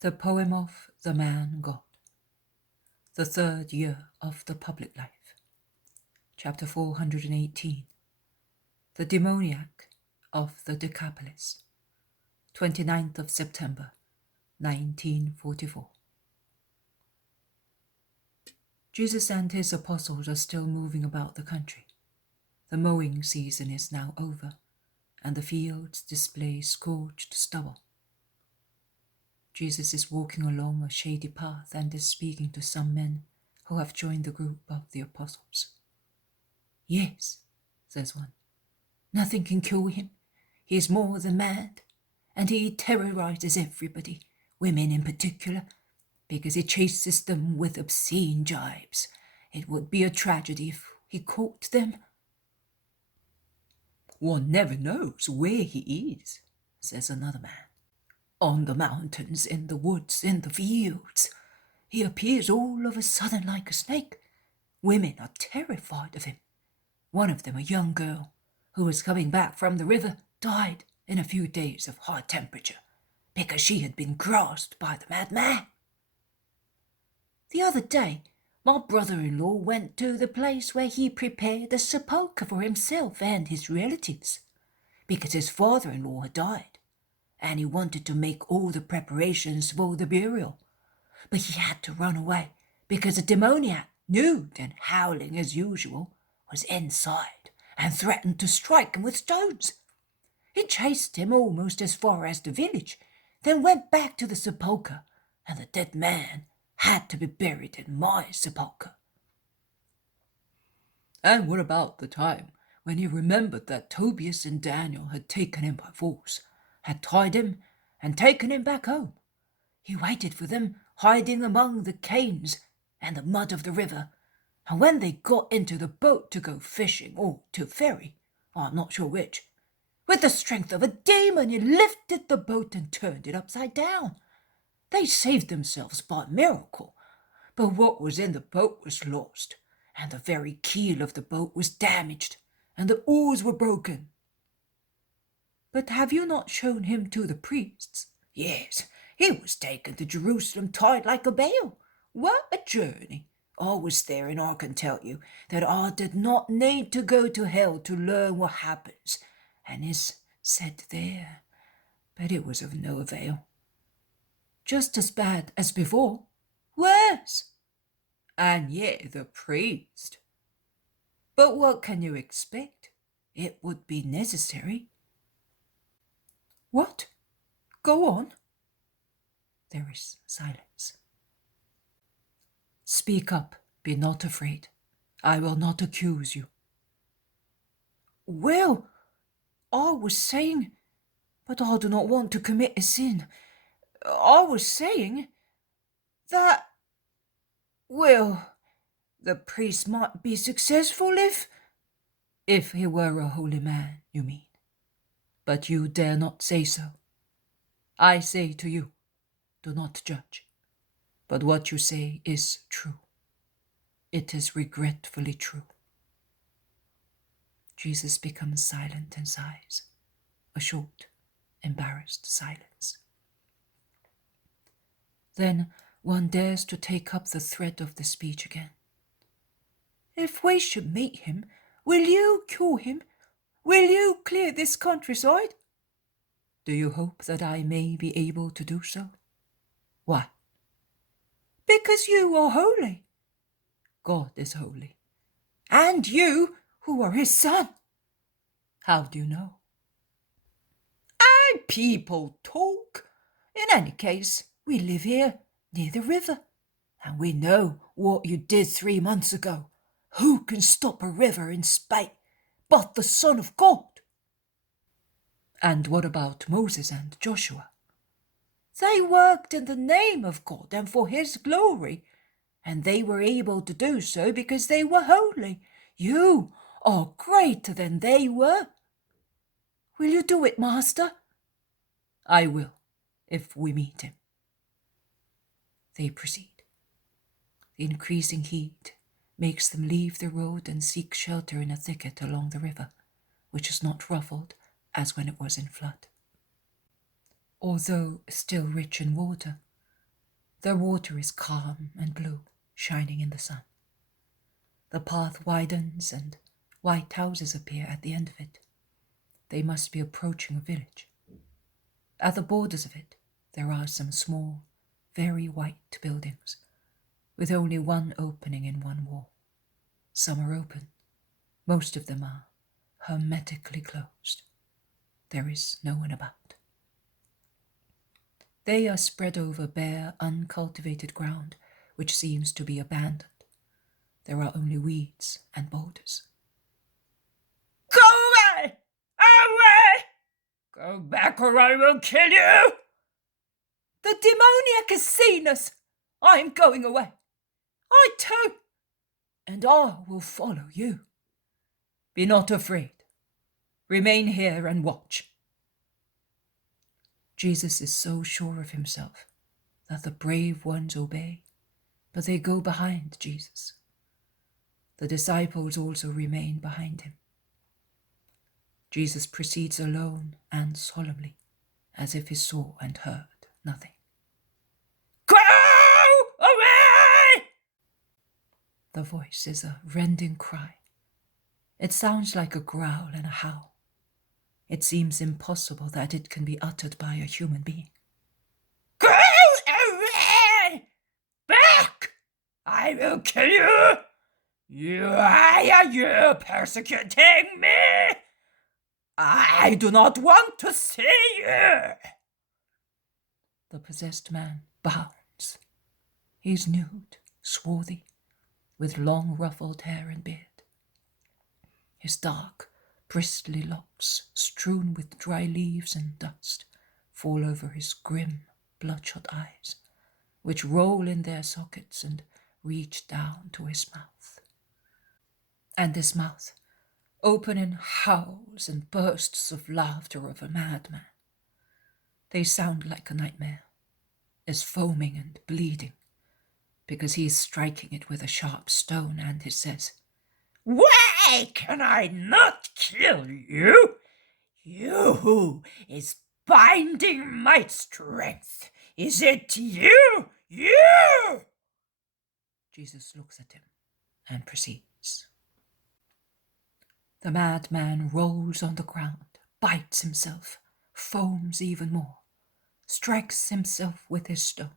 The poem of the man God. The third year of the public life. Chapter 418. The Demoniac of the Decapolis. 29th of September, 1944. Jesus and his apostles are still moving about the country. The mowing season is now over, and the fields display scorched stubble. Jesus is walking along a shady path and is speaking to some men who have joined the group of the apostles. "Yes," says one, "nothing can cure him. He is more than mad, and he terrorizes everybody, women in particular, because he chases them with obscene jibes. It would be a tragedy if he caught them." "One never knows where he is," says another man. "On the mountains, in the woods, in the fields. He appears all of a sudden like a snake. Women are terrified of him. One of them, a young girl, who was coming back from the river, died in a few days of high temperature, because she had been grasped by the madman. The other day, my brother-in-law went to the place where he prepared a sepulchre for himself and his relatives, because his father-in-law had died, and he wanted to make all the preparations for the burial. But he had to run away, because a demoniac, nude and howling as usual, was inside and threatened to strike him with stones. He chased him almost as far as the village, then went back to the sepulchre, and the dead man had to be buried in my sepulchre." "And what about the time when he remembered that Tobias and Daniel had taken him by force, had tied him, and taken him back home? He waited for them, hiding among the canes and the mud of the river, and when they got into the boat to go fishing or to ferry, I'm not sure which, with the strength of a demon he lifted the boat and turned it upside down. They saved themselves by miracle, but what was in the boat was lost, and the very keel of the boat was damaged, and the oars were broken." "But have you not shown him to the priests?" "Yes, he was taken to Jerusalem tied like a bale. What a journey! I was there, and I can tell you that I did not need to go to hell to learn what happens, and is said there, but it was of no avail." "Just as bad as before?" "Worse." "And yet the priest—" "But what can you expect? It would be necessary." "What? Go on." There is silence. "Speak up, be not afraid. I will not accuse you." "Well, I was saying, but I do not want to commit a sin. I was saying that, well, the priest might be successful if he were a holy man, you mean. But you dare not say so. I say to you, do not judge. But what you say is true. It is regretfully true." Jesus becomes silent and sighs, a short, embarrassed silence. Then one dares to take up the thread of the speech again. "If we should meet him, will you cure him? Will you clear this countryside?" "Do you hope that I may be able to do so?" "Why?" "Because you are holy." "God is holy." "And you, who are his son." "How do you know?" "And people talk. In any case, we live here, near the river, and we know what you did 3 months ago. Who can stop a river in spite but the Son of God?" "And what about Moses and Joshua?" "They worked in the name of God and for his glory, and they were able to do so because they were holy. You are greater than they were. Will you do it, Master?" "I will, if we meet him." They proceed. The increasing heat makes them leave the road and seek shelter in a thicket along the river, which is not ruffled as when it was in flood. Although still rich in water, Their water is calm and blue, shining in the sun. The path widens and white houses appear at the end of it. They must be approaching a village. At the borders of it, there are some small, very white buildings, with only one opening in one wall. Some are open. Most of them are hermetically closed. There is no one about. They are spread over bare, uncultivated ground, which seems to be abandoned. There are only weeds and boulders. Go away! Away! Go back or I will kill you! The demoniac has seen us. I am going away. I too. And I will follow you. Be not afraid. Remain here and watch. Jesus is so sure of himself that the brave ones obey, but they go behind Jesus. The disciples also remain behind him. Jesus proceeds alone and solemnly, as if he saw and heard nothing. Go away! The voice is a rending cry. It sounds like a growl and a howl. It seems impossible that it can be uttered by a human being. Go away! Back! I will kill you! Why are you persecuting me? I do not want to see you! The possessed man bounds. He is nude, swarthy, with long ruffled hair and beard. His dark, bristly locks, strewn with dry leaves and dust, fall over his grim, bloodshot eyes, which roll in their sockets and reach down to his mouth. And his mouth, open in howls and bursts of laughter of a madman. They sound like a nightmare, is foaming and bleeding, because he is striking it with a sharp stone, and he says, Why can I not kill you? You who is binding my strength. Is it you? You! Jesus looks at him and proceeds. The madman rolls on the ground, bites himself, foams even more, strikes himself with his stone,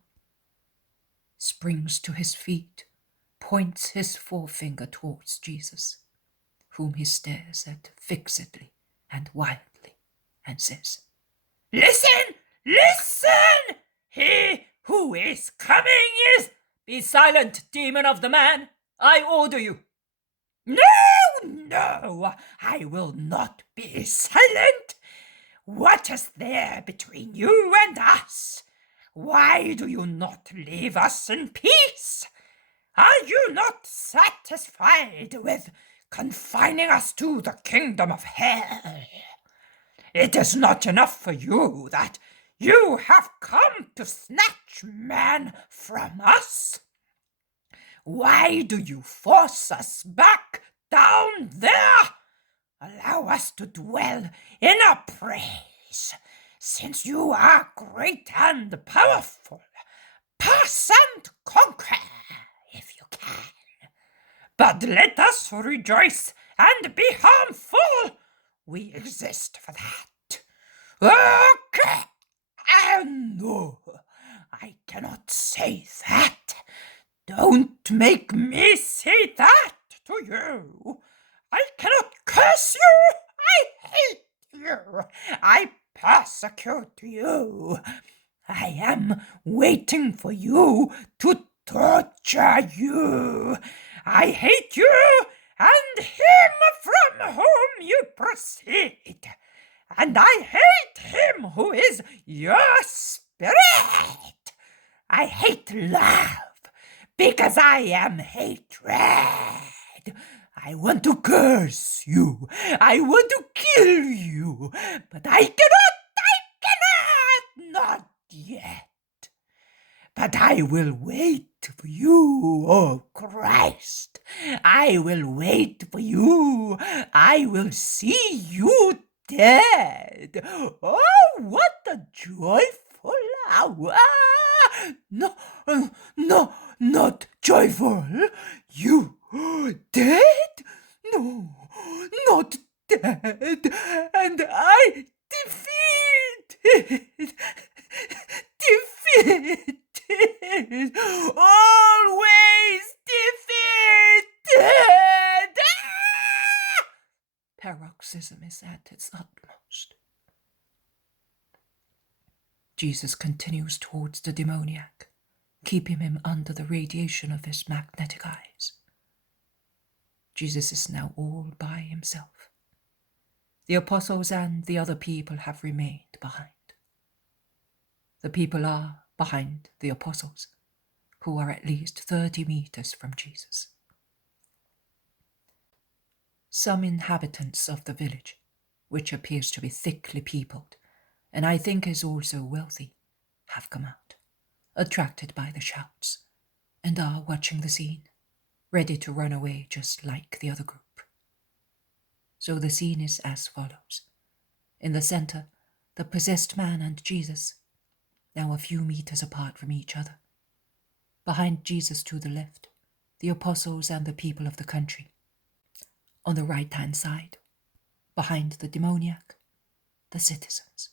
springs to his feet, points his forefinger towards Jesus, whom he stares at fixedly and wildly, and says, Listen! Listen! He who is coming is... Be silent, demon of the man! I order you! No, I will not be silent. What is there between you and us? Why do you not leave us in peace? Are you not satisfied with confining us to the kingdom of hell? It is not enough for you that you have come to snatch man from us. Why do you force us back down there? Allow us to dwell in a praise, since you are great and powerful. Pass and conquer, if you can. But let us rejoice and be harmful. We exist for that. Okay. No, I cannot say that. Don't make me say that to you. I cannot curse you. I hate you. I persecute you. I am waiting for you to torture you. I hate you and him from whom you proceed. And I hate him who is your spirit. I hate love because I am hatred. I want to curse you. I want to kill you. But I cannot, not yet. But I will wait for you, oh Christ. I will wait for you. I will see you dead. Oh, what a joyful hour. No, no, not joyful. You dead? No, not dead. And I defeated. Defeated. Always defeated. Paroxysm is at its utmost. Jesus continues towards the demoniac, keeping him under the radiation of his magnetic eyes. Jesus is now all by himself. The apostles and the other people have remained behind. The people are behind the apostles, who are at least 30 meters from Jesus. Some inhabitants of the village, which appears to be thickly peopled, and I think is also wealthy, have come out, attracted by the shouts, and are watching the scene, ready to run away just like the other group. So the scene is as follows. In the center, the possessed man and Jesus, now a few meters apart from each other. Behind Jesus to the left, the apostles and the people of the country. On the right-hand side, behind the demoniac, the citizens.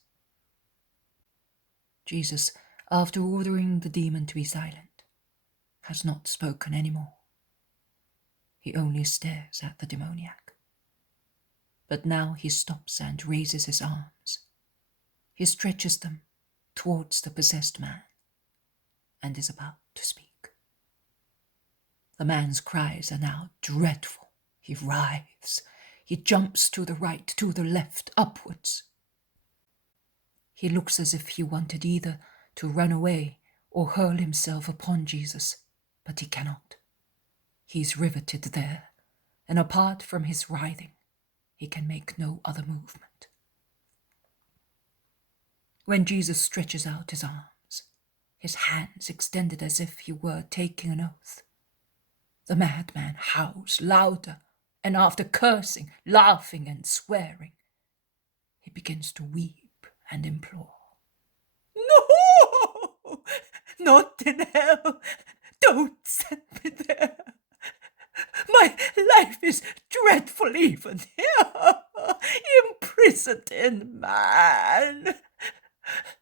Jesus, after ordering the demon to be silent, has not spoken any more. He only stares at the demoniac. But now he stops and raises his arms. He stretches them towards the possessed man and is about to speak. The man's cries are now dreadful. He writhes. He jumps to the right, to the left, upwards. He looks as if he wanted either to run away or hurl himself upon Jesus, but he cannot. He is riveted there, and apart from his writhing, he can make no other movement. When Jesus stretches out his arms, his hands extended as if he were taking an oath, the madman howls louder, and after cursing, laughing, and swearing, he begins to weep and implore. No! Not in hell! Don't send me there! My life is dreadful even here, imprisoned in man.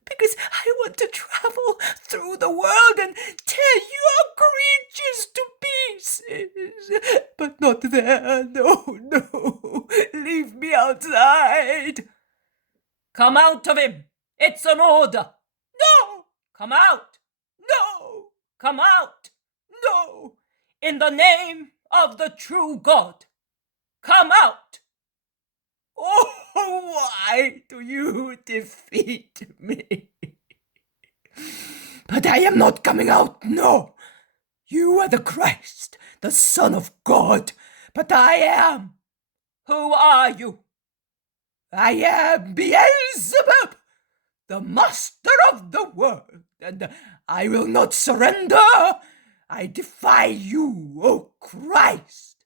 Because I want to travel through the world and tear your creatures to pieces. But not there, no, leave me outside. Come out of him, it's an order. No, come out, no, come out, no, in the name of the true God, come out. Oh, why do you defeat me? But I am not coming out, no. You are the Christ, the Son of God, but I am. Who are you? I am Beelzebub, the master of the world, and I will not surrender. I defy you, O Christ.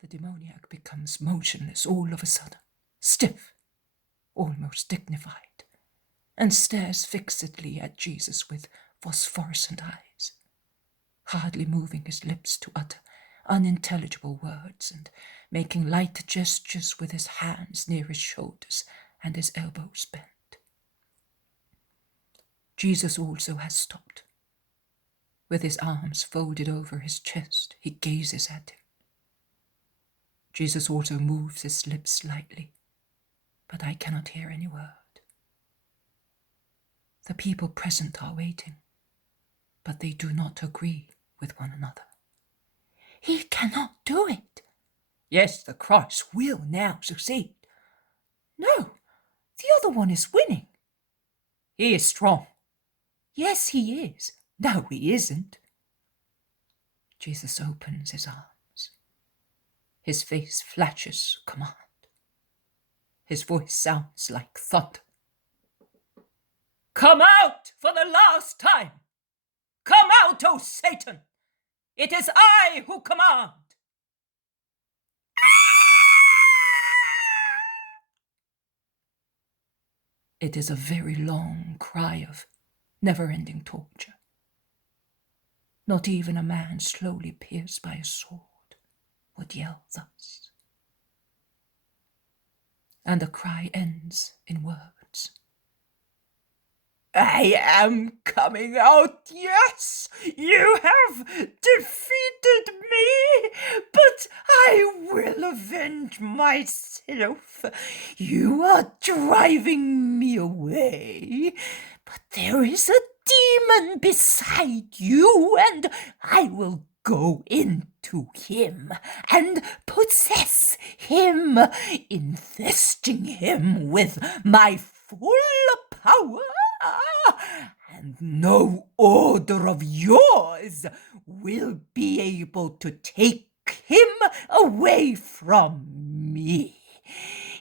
The demoniac becomes motionless all of a sudden, stiff, almost dignified, and stares fixedly at Jesus with phosphorescent eyes, hardly moving his lips to utter unintelligible words and making light gestures with his hands near his shoulders and his elbows bent. Jesus also has stopped. With his arms folded over his chest, he gazes at him. Jesus also moves his lips slightly, but I cannot hear any word. The people present are waiting, but they do not agree with one another. He cannot do it. Yes, the Christ will now succeed. No, the other one is winning. He is strong. Yes, he is. No, he isn't. Jesus opens his arms. His face flashes command. His voice sounds like thunder. Come out for the last time! Come out, O Satan! It is I who command! It is a very long cry of never-ending torture. Not even a man slowly pierced by a sword would yell thus. And the cry ends in words. I am coming out, yes, you have defeated me, but I will avenge myself. You are driving me away, but there is a demon beside you, and I will go into him and possess him, investing him with my full power, and no order of yours will be able to take him away from me.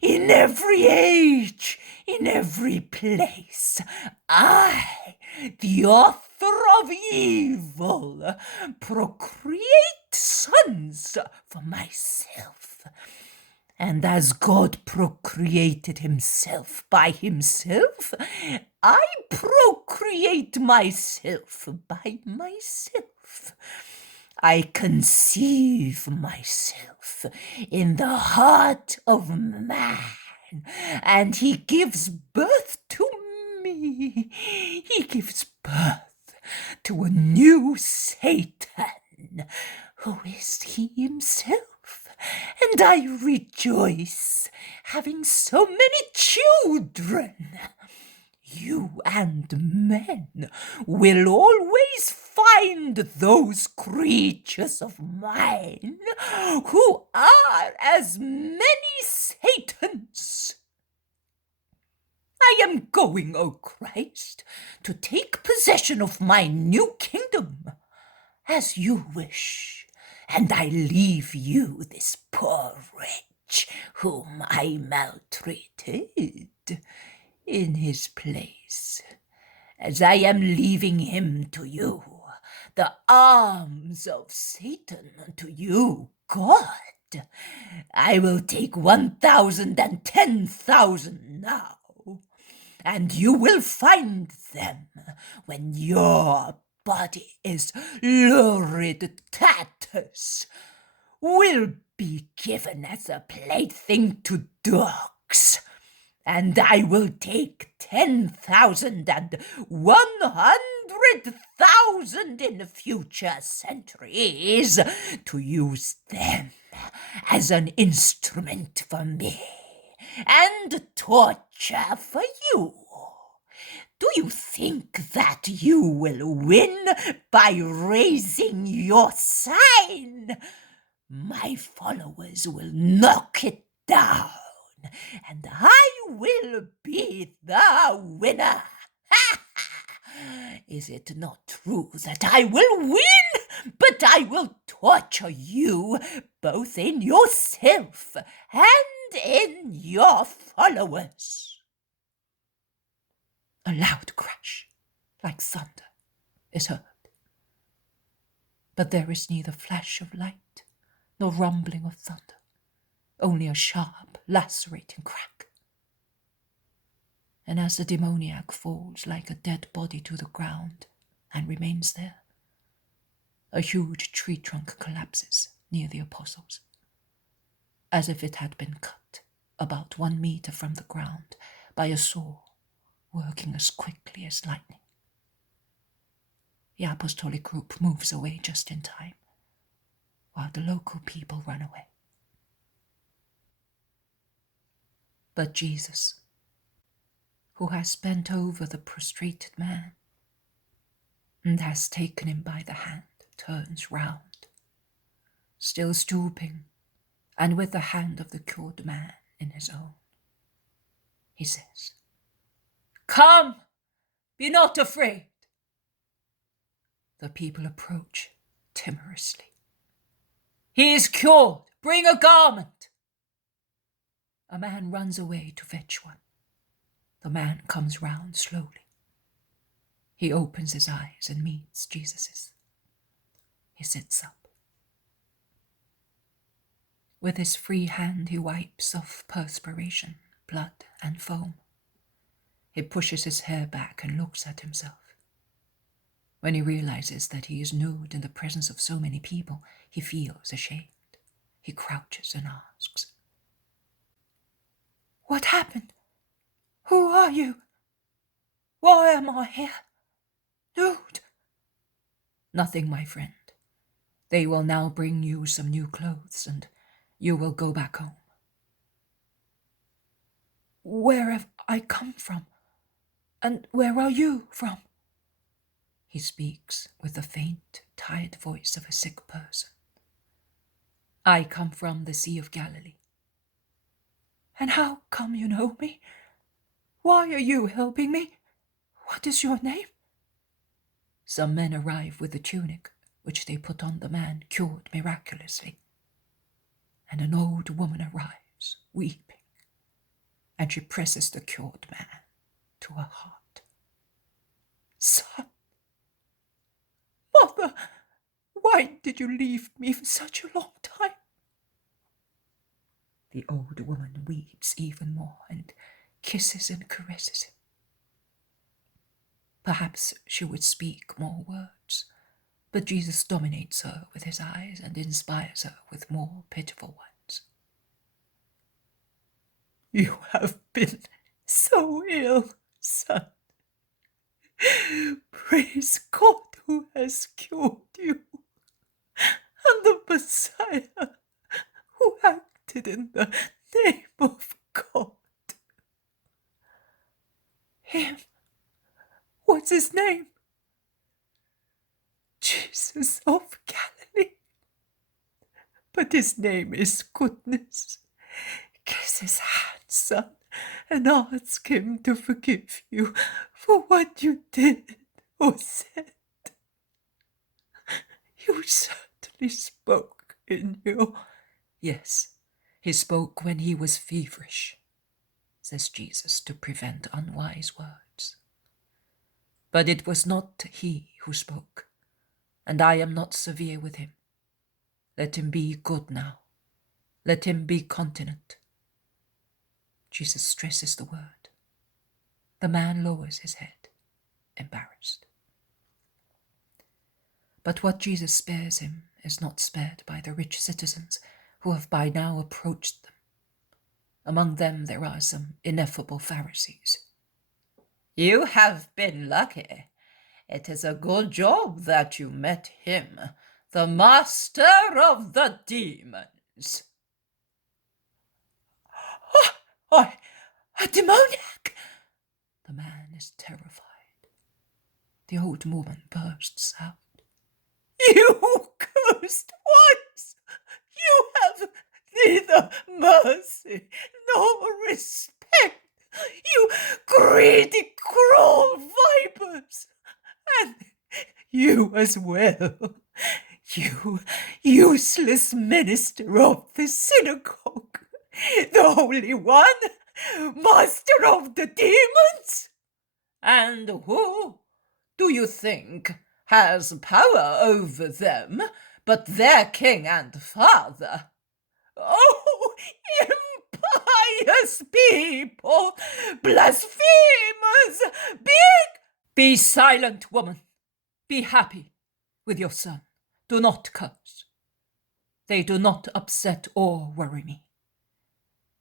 In every age, in every place, I, the author of evil, procreate sons for myself. And as God procreated himself by himself, I procreate myself by myself. I conceive myself in the heart of man, and he gives birth to me. He gives birth to a new Satan, who is he himself, and I rejoice having so many children. You and men will always find those creatures of mine who are as many Satans. I am going, O Christ, to take possession of my new kingdom, as you wish, and I leave you this poor wretch whom I maltreated in his place, as I am leaving him to you, the arms of Satan to you, God. I will take 1,010,000 now, and you will find them when your body is lurid tatters, will be given as a plaything to dogs. And I will take 10,000 and 100,000 in future centuries to use them as an instrument for me and torture for you. Do you think that you will win by raising your sign? My followers will knock it down, and I will be the winner. Is it not true that I will win, but I will torture you both in yourself and in your followers? A loud crash, like thunder, is heard. But there is neither flash of light nor rumbling of thunder, only a sharp, lacerating crack. And as the demoniac falls like a dead body to the ground and remains there, a huge tree trunk collapses near the apostles, as if it had been cut about 1 meter from the ground by a saw working as quickly as lightning. The apostolic group moves away just in time, while the local people run away. But Jesus, who has bent over the prostrated man and has taken him by the hand, turns round, still stooping, and with the hand of the cured man in his own. He says, "Come, be not afraid." The people approach timorously. "He is cured. Bring a garment." A man runs away to fetch one. The man comes round slowly. He opens his eyes and meets Jesus's. He sits up. With his free hand he wipes off perspiration, blood, and foam. He pushes his hair back and looks at himself. When he realizes that he is nude in the presence of so many people, he feels ashamed. He crouches and asks, "What happened? Who are you? Why am I here? Nude?" "Nothing, my friend. They will now bring you some new clothes, and you will go back home." "Where have I come from? And where are you from?" He speaks with the faint, tired voice of a sick person. "I come from the Sea of Galilee." "And how come you know me? Why are you helping me? What is your name?" Some men arrive with a tunic, which they put on the man cured miraculously. And an old woman arrives, weeping, and she presses the cured man to her heart. "Son, mother, why did you leave me for such a long time?" The old woman weeps even more and kisses and caresses him. Perhaps she would speak more words, but Jesus dominates her with his eyes and inspires her with more pitiful ones. "You have been so ill, son. Praise God who has cured you, and the Messiah who acted in the name of God." "Him? What's his name?" "Jesus of Galilee. But his name is Goodness. Kiss his hand, son, and ask him to forgive you for what you did or said. You certainly spoke in your—" "Yes, he spoke when he was feverish," says Jesus to prevent unwise words. "But it was not he who spoke, and I am not severe with him. Let him be good now. Let him be continent." Jesus stresses the word. The man lowers his head, embarrassed. But what Jesus spares him is not spared by the rich citizens who have by now approached them. Among them there are some ineffable Pharisees. "You have been lucky. It is a good job that you met him, the master of the demons." A demoniac!" The man is terrified. The old woman bursts out. "You cursed ones! You have neither mercy nor respect, you greedy, cruel vipers! And you as well, you useless minister of the synagogue, the Holy One, master of the demons! And who do you think has power over them but their king and father? Oh, impious people, blasphemers, Be silent, woman. Be happy with your son. Do not curse. They do not upset or worry me.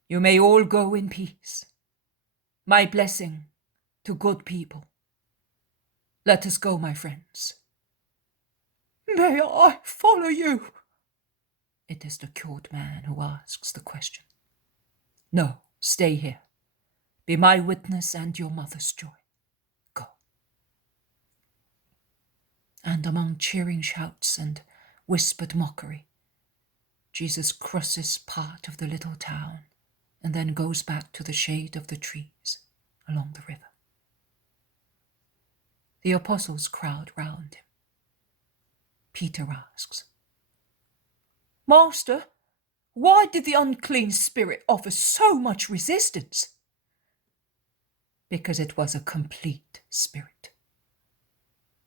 You may all go in peace. My blessing to good people. Let us go, my friends." "May I follow you?" It is the cured man who asks the question. "No, stay here. Be my witness and your mother's joy. Go." And among cheering shouts and whispered mockery, Jesus crosses part of the little town and then goes back to the shade of the trees along the river. The apostles crowd round him. Peter asks, "Master, why did the unclean spirit offer so much resistance?" "Because it was a complete spirit."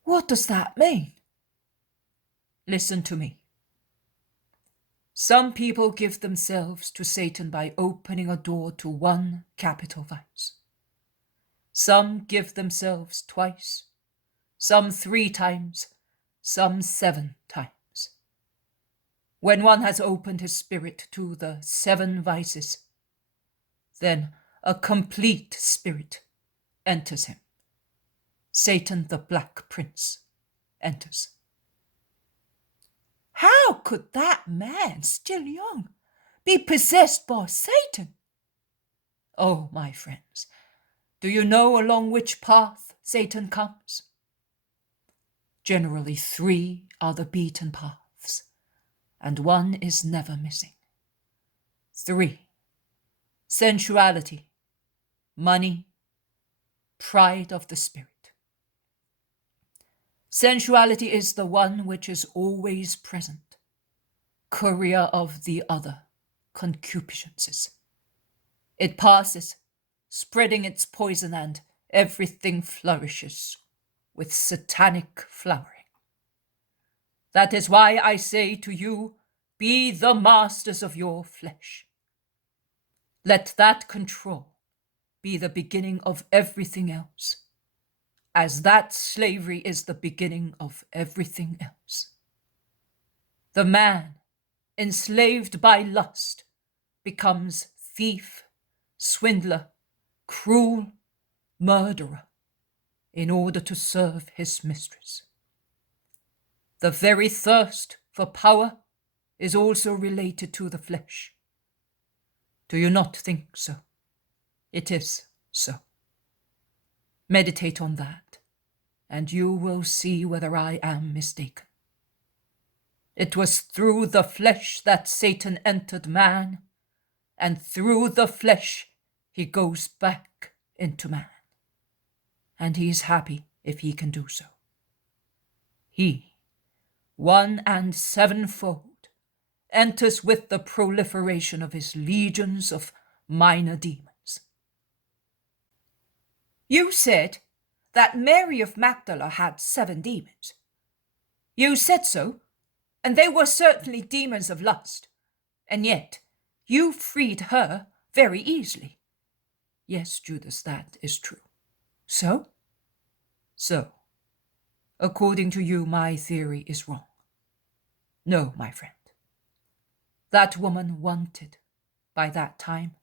"What does that mean?" "Listen to me. Some people give themselves to Satan by opening a door to one capital vice. Some give themselves twice. some 3 times, some 7 times. When one has opened his spirit to the 7 vices, then a complete spirit enters him. Satan the Black Prince enters. How could that man, still young, be possessed by Satan? Oh, my friends, do you know along which path Satan comes? Generally 3 are the beaten paths, and one is never missing. 3. Sensuality, money, pride of the spirit. Sensuality is the one which is always present, courier of the other concupiscences. It passes, spreading its poison, and everything flourishes with satanic flowering. That is why I say to you, be the masters of your flesh. Let that control be the beginning of everything else, as that slavery is the beginning of everything else. The man, enslaved by lust, becomes thief, swindler, cruel, murderer, in order to serve his mistress. The very thirst for power is also related to the flesh. Do you not think so? It is so. Meditate on that, and you will see whether I am mistaken. It was through the flesh that Satan entered man, and through the flesh he goes back into man. And he is happy if he can do so. He, 1 and 7-fold, enters with the proliferation of his legions of minor demons. You said that Mary of Magdala had 7 demons. You said so, and they were certainly demons of lust, and yet you freed her very easily. Yes, Judas, that is true. So? So, according to you, my theory is wrong. No, my friend. That woman wanted, by that time,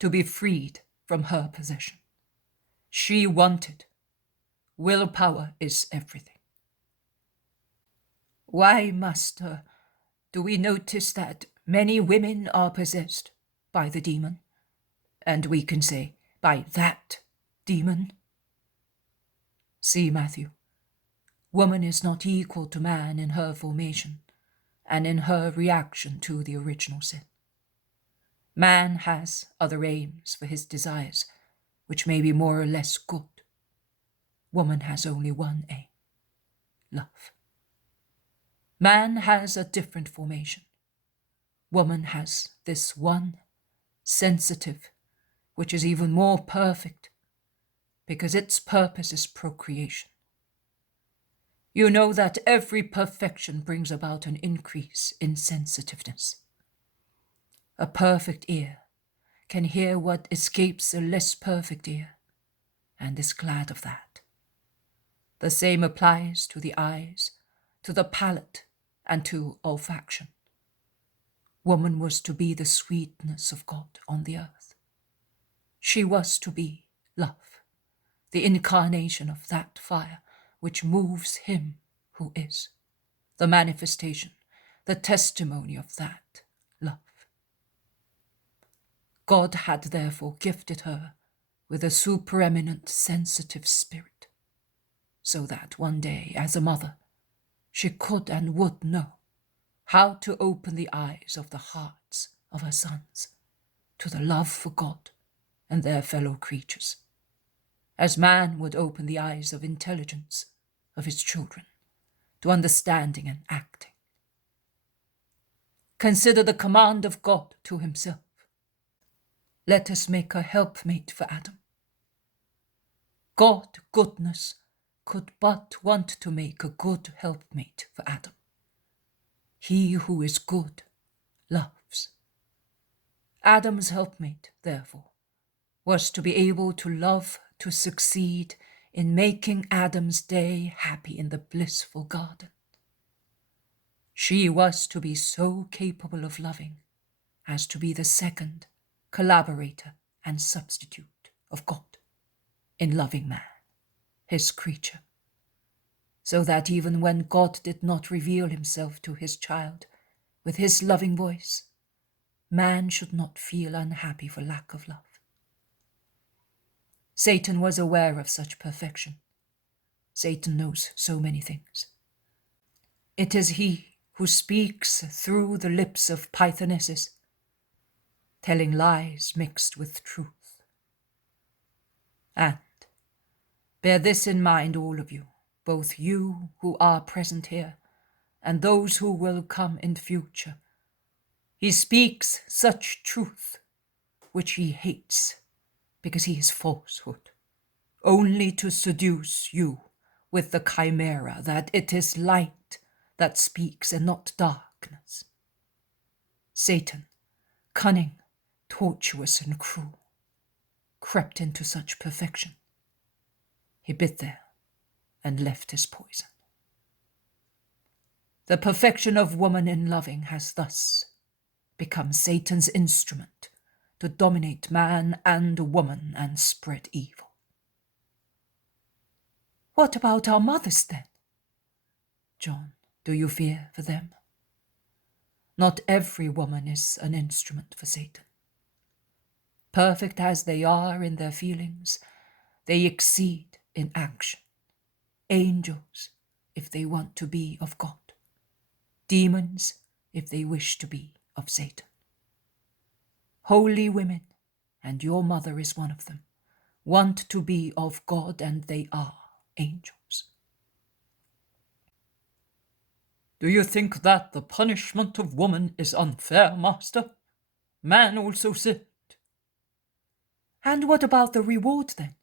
to be freed from her possession. She wanted. Willpower is everything. Why, Master, do we notice that many women are possessed by the demon? And we can say, by that demon? See, Matthew, woman is not equal to man in her formation and in her reaction to the original sin. Man has other aims for his desires, which may be more or less good. Woman has only one aim, love. Man has a different formation. Woman has this one, sensitive, which is even more perfect, because its purpose is procreation. You know that every perfection brings about an increase in sensitiveness. A perfect ear can hear what escapes a less perfect ear, and is glad of that. The same applies to the eyes, to the palate, and to olfaction. Woman was to be the sweetness of God on the earth. She was to be love, the incarnation of that fire which moves him who is, the manifestation, the testimony of that love. God had therefore gifted her with a supereminent sensitive spirit, so that one day, as a mother, she could and would know how to open the eyes of the hearts of her sons to the love for God and their fellow creatures, as man would open the eyes of intelligence of his children to understanding and acting. Consider the command of God to himself. Let us make a helpmate for Adam. God, goodness, could but want to make a good helpmate for Adam. He who is good loves. Adam's helpmate, therefore, was to be able to love, to succeed in making Adam's day happy in the blissful garden. She was to be so capable of loving as to be the second collaborator and substitute of God in loving man, his creature, so that even when God did not reveal himself to his child with his loving voice, man should not feel unhappy for lack of love. Satan was aware of such perfection. Satan knows so many things. It is he who speaks through the lips of Pythonesses, telling lies mixed with truth. And bear this in mind, all of you, both you who are present here and those who will come in future. He speaks such truth which he hates because he is falsehood, only to seduce you with the chimera that it is light that speaks and not darkness. Satan, cunning, tortuous, and cruel, crept into such perfection. He bit there and left his poison. The perfection of woman in loving has thus become Satan's instrument to dominate man and woman and spread evil. What about our mothers then? John, do you fear for them? Not every woman is an instrument for Satan. Perfect as they are in their feelings, they exceed in action. Angels, if they want to be of God. Demons, if they wish to be of Satan. Holy women, and your mother is one of them, want to be of God, and they are angels. Do you think that the punishment of woman is unfair, Master? Man also sinned. And what about the reward then?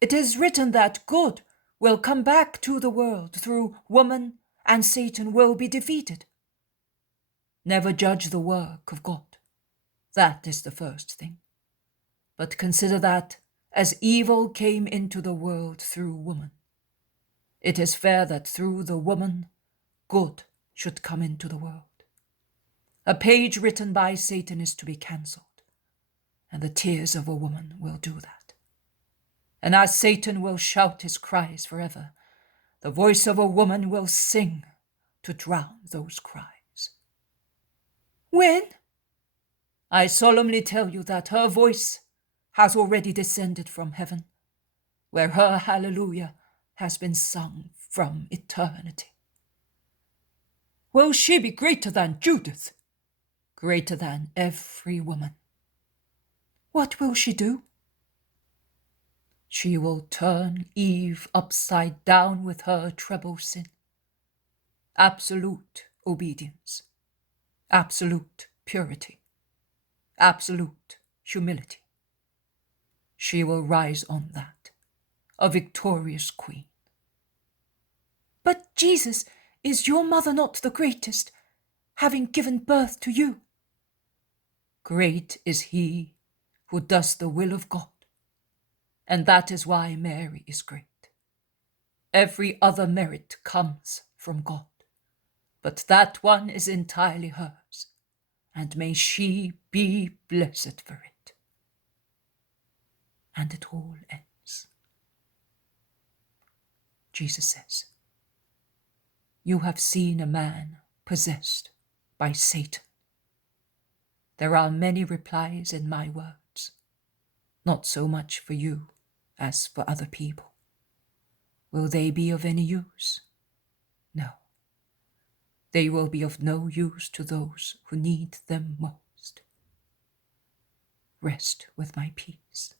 It is written that good will come back to the world through woman, and Satan will be defeated. Never judge the work of God. That is the first thing. But consider that as evil came into the world through woman, it is fair that through the woman, good should come into the world. A page written by Satan is to be cancelled, and the tears of a woman will do that. And as Satan will shout his cries forever, the voice of a woman will sing to drown those cries. When? I solemnly tell you that her voice has already descended from heaven, where her hallelujah has been sung from eternity. Will she be greater than Judith? Greater than every woman. What will she do? She will turn Eve upside down with her treble sin. Absolute obedience, absolute purity, absolute humility. She will rise on that, a victorious queen. But Jesus, is your mother not the greatest, having given birth to you? Great is he who does the will of God, and that is why Mary is great. Every other merit comes from God, but that one is entirely hers, and may she be blessed for it. And it all ends. Jesus says, you have seen a man possessed by Satan. There are many replies in my words, not so much for you as for other people. Will they be of any use? No. They will be of no use to those who need them most. Rest with my peace.